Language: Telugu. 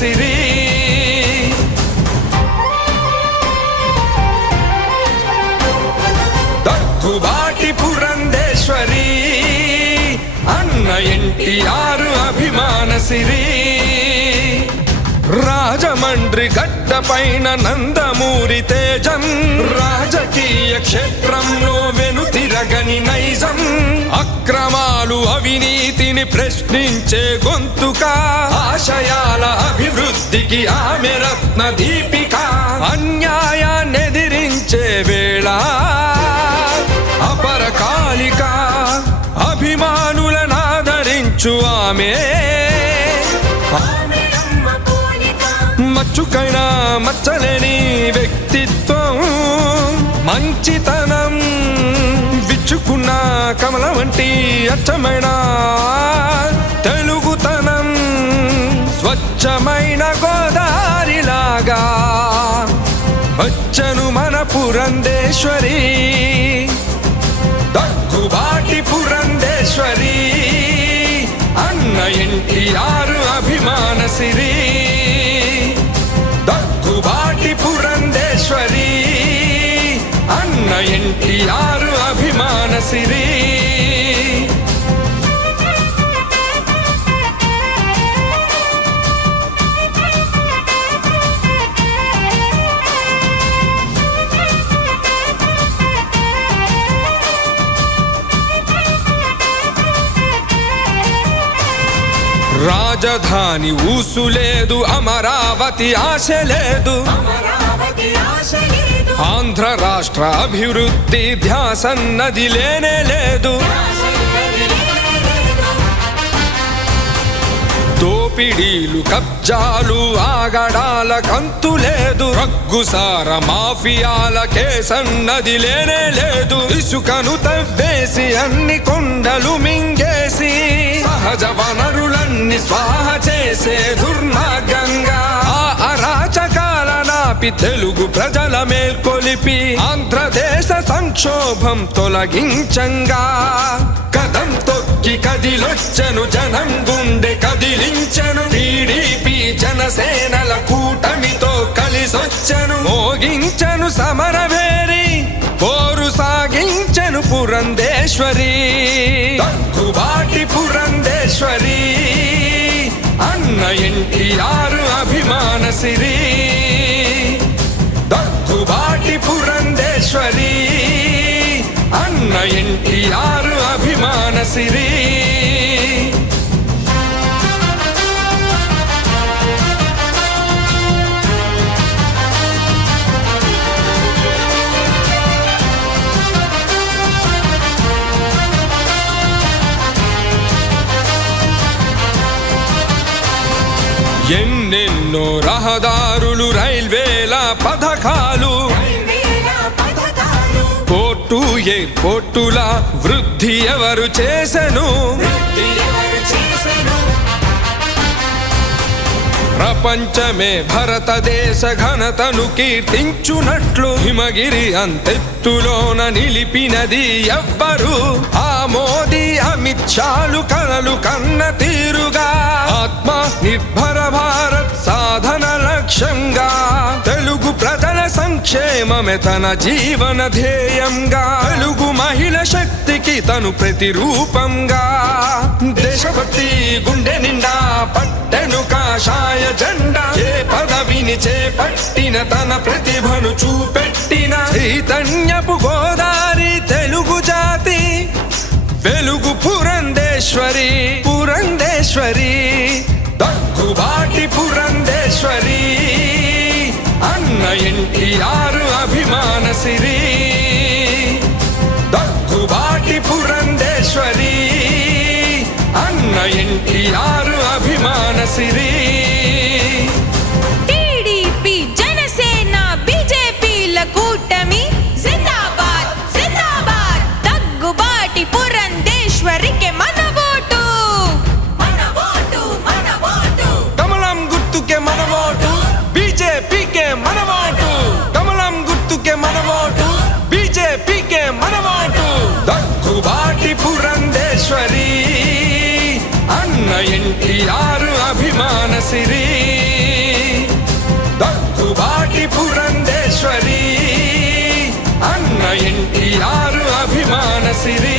సిరి. దగ్గుబాటి పురంధేశ్వరి అన్న ఎన్టీఆర్ అభిమాన సిరీ. రాజమండ్రి గడ్డ పైన నందమూరి తేజం. రాజకీయ క్షేత్రంలో వెనుతిరగని నైజం. అక్రమాలు అవినీతిని ప్రశ్నించే గొంతుక. ఆశయాల అభివృద్ధికి ఆమె రత్న దీపిక. అన్యాయాన్ని ఎదిరించే వేళ అపరకాలిక అభిమానులనాదరించు ఆమె. మచ్చుకైనా మచ్చలేని వ్యక్తిత్వం మంచితనం విచ్చుకున్న కమల వంటి అచ్చమైన తెలుగుతనం స్వచ్ఛమైన గోదారిలాగా వచ్చను మన పురంధేశ్వరి దగ్గుబాటి పురంధేశ్వరి అన్న ఎన్టీఆర్ అభిమాన సిరీ. ಯಾರು అభిమాన రాజధాని ఊసు లేదు అమరావతి ఆశ లేదు ఆంధ్ర రాష్ట్ర అభివృద్ధి ధ్యాసన్నది లేనే లేదు. దోపిడీలు కబ్జాలు ఆగడాల కంతు లేదు. రగ్గుసార మాఫియాల కేసన్నది లేనే లేదు. ఇసుకను తవ్వేసి అన్ని కొండలు మింగేసి సహజ వనరులన్నీ స్వాహ చేసే దుర్మార్గంగా తెలుగు ప్రజల మేల్కొలిపి ఆంధ్రదేశ సంక్షోభం తొలగించంగా. కదం తొక్కి కదిలొచ్చను జనం గుండె కదిలించను. టీడీపీ జనసేనల కూటమితో కలిసొచ్చను. మోగించను సమరవేరి పోరు సాగించను పురంధేశ్వరి. దగ్గుబాటి పురంధేశ్వరి అన్న ఎన్టీఆర్ అభిమాన సిరీ. పురంధేశ్వరి అన్న ఎన్టీఆర్ అభిమాన సిరి. ఎన్నెన్నో రహదారులు రైల్వేల పథకాలు ఎయిర్పోర్టుల వృద్ధి ఎవరు చేసెను? ప్రపంచమే భరతదేశ ఘనతను కీర్తించునట్లు హిమగిరి అంతెత్తులోన నిలిపినది ఎవ్వరు. ఆ మోదీ అమిత్ షాలు కలలు కన్న తీరుగా. ఆత్మ నిర్భర తెలుగు ప్రజల సంక్షేమమే తన జీవన ధ్యేయంగా. తెలుగు మహిళ శక్తికి తను ప్రతిరూపంగా. దేశభక్తి గుండె నిండా పట్టెను కాషాయ జెండా. ఏ పదవిని చేపట్టిన తన ప్రతిభను చూపెట్టిన. చైతన్యపు గోదారి తెలుగు జాతి. వెలుగు పురంధేశ్వరి పురంధేశ్వరి. దగ్గుబాటి పురంధేశ్వరి. ఎన్టీఆర్ అభిమాన సిరి. దగ్గుబాటి పురంధేశ్వరి. అన్న ఎన్టీఆర్ అభిమాన సిరి. ಯಾರು ಅಭಿಮಾನ ಸಿರಿ ದಗ್ಗುಬಾಟಿ ಪುರಂದೇಶ್ವರಿ ಅನ್ನ ಎಂಟಿ ಯಾರು ಅಭಿಮಾನ ಸಿರಿ